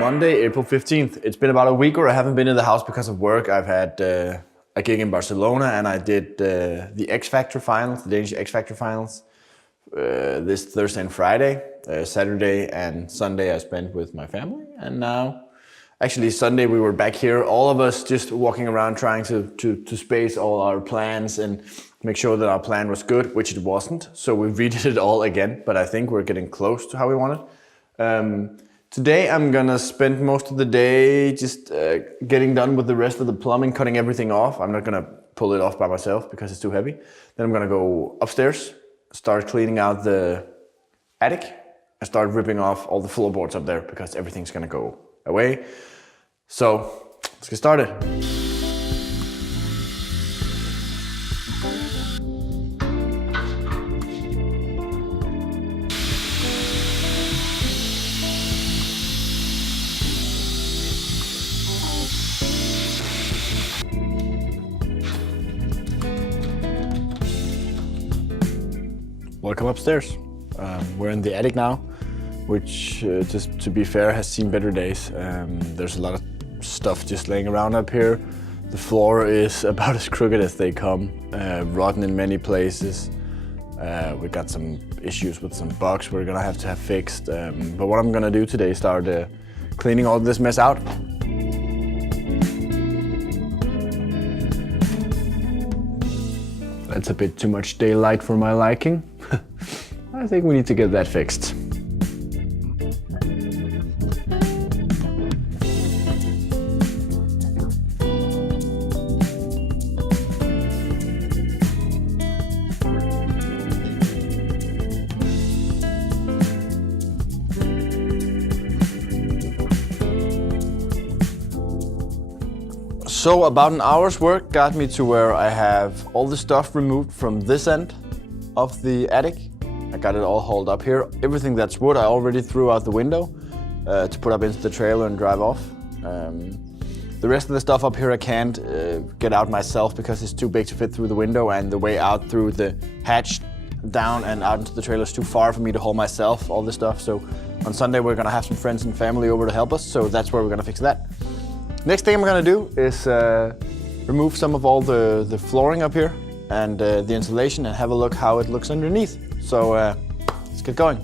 Monday, April 15th. It's been about a week where I haven't been in the house because of work. I've had a gig in Barcelona and I did the X Factor finals, the Danish X Factor finals, this Thursday and Friday. Saturday and Sunday I spent with my family, and now, actually Sunday we were back here, all of us just walking around trying to space all our plans and make sure that our plan was good, which it wasn't. So we redid it all again, but I think we're getting close to how we want it. Today I'm gonna spend most of the day just getting done with the rest of the plumbing, cutting everything off. I'm not gonna pull it off by myself because it's too heavy. Then I'm gonna go upstairs, start cleaning out the attic, and start ripping off all the floorboards up there because everything's gonna go away. So let's get started. Welcome upstairs. We're in the attic now, which, just to be fair, has seen better days. There's a lot of stuff just laying around up here. The floor is about as crooked as they come, rotten in many places. We got some issues with some bugs we're gonna have fixed. But what I'm gonna do today is start cleaning all this mess out. That's a bit too much daylight for my liking. I think we need to get that fixed. So about an hour's work got me to where I have all the stuff removed from this end of the attic. I got it all hauled up here. Everything that's wood I already threw out the window to put up into the trailer and drive off. The rest of the stuff up here I can't get out myself because it's too big to fit through the window, and the way out through the hatch down and out into the trailer is too far for me to haul myself, all this stuff. So on Sunday we're gonna have some friends and family over to help us, so that's where we're gonna fix that. Next thing I'm gonna do is remove some of all the flooring up here and the insulation and have a look how it looks underneath. So let's get going.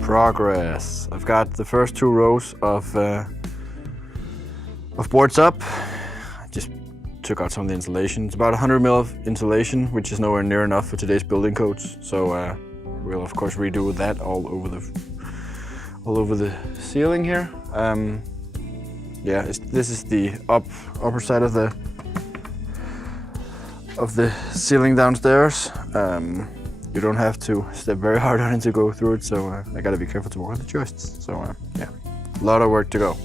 Progress. I've got the first 2 rows of boards up. I just took out some of the insulation. It's about 100 mil of insulation, which is nowhere near enough for today's building codes. So we'll of course redo that all over the ceiling here. Yeah, this is the upper side of the ceiling downstairs. You don't have to step very hard on it to go through it, so I gotta be careful to work on the joists. So yeah, a lot of work to go.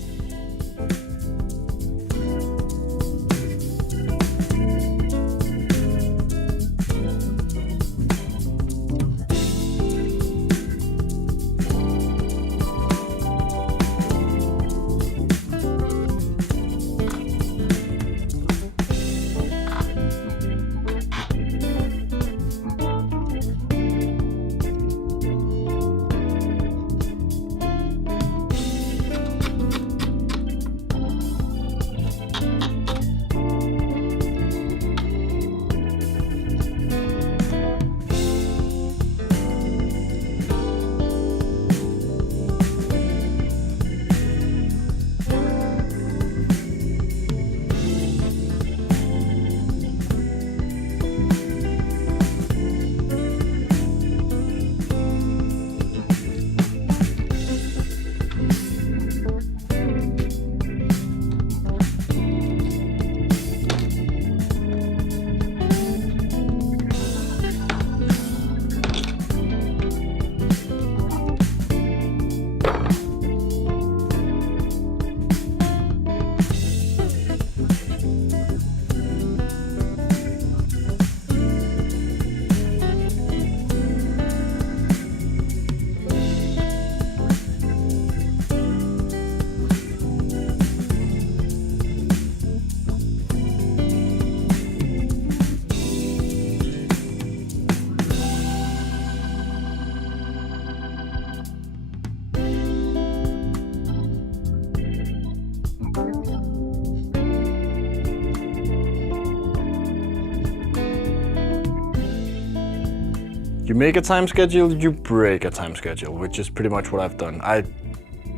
you make a time schedule, you break a time schedule, which is pretty much what I've done. I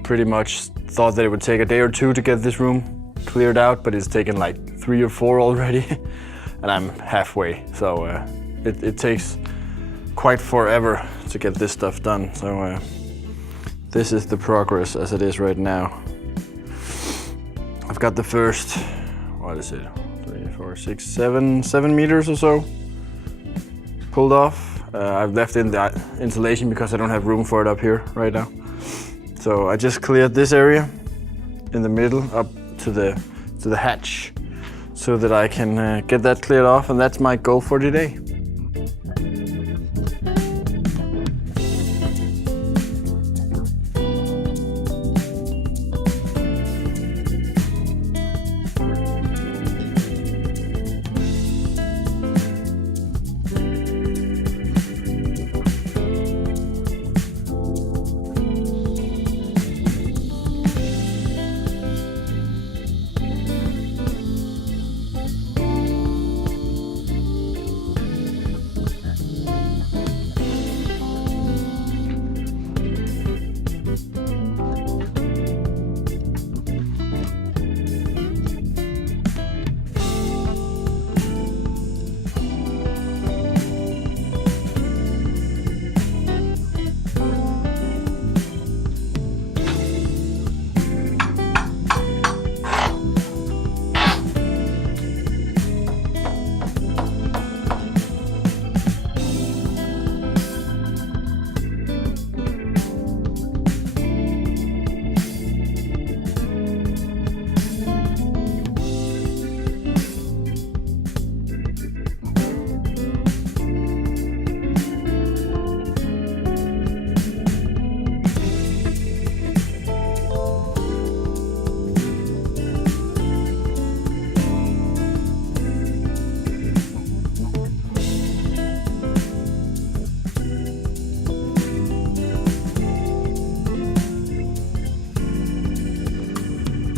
pretty much thought that it would take a day or two to get this room cleared out, but it's taken like 3 or 4 already, and I'm halfway. So it takes quite forever to get this stuff done. So this is the progress as it is right now. I've got the first, what is it, 3, 4, 6, 7 meters or so pulled off. I've left in the insulation because I don't have room for it up here right now. So I just cleared this area in the middle up to the hatch so that I can get that cleared off, and that's my goal for today.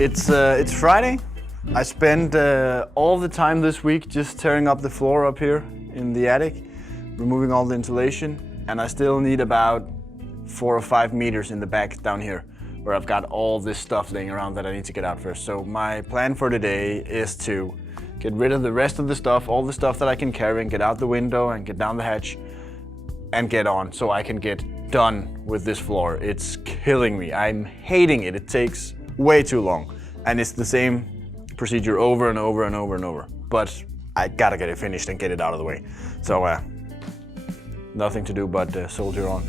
It's Friday. I spent all the time this week just tearing up the floor up here in the attic, removing all the insulation, and I still need about 4 or 5 meters in the back down here where I've got all this stuff laying around that I need to get out first. So my plan for today is to get rid of the rest of the stuff, all the stuff that I can carry, and get out the window and get down the hatch and get on so I can get done with this floor. It's killing me. I'm hating it. It takes way too long. And it's the same procedure over and over and over and over. But I gotta get it finished and get it out of the way. So nothing to do but soldier on.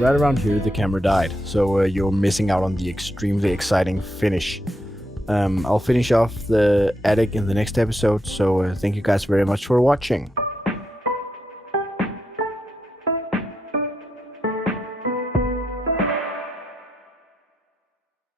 Right around here the camera died, so you're missing out on the extremely exciting finish. I'll finish off the attic in the next episode, so thank you guys very much for watching.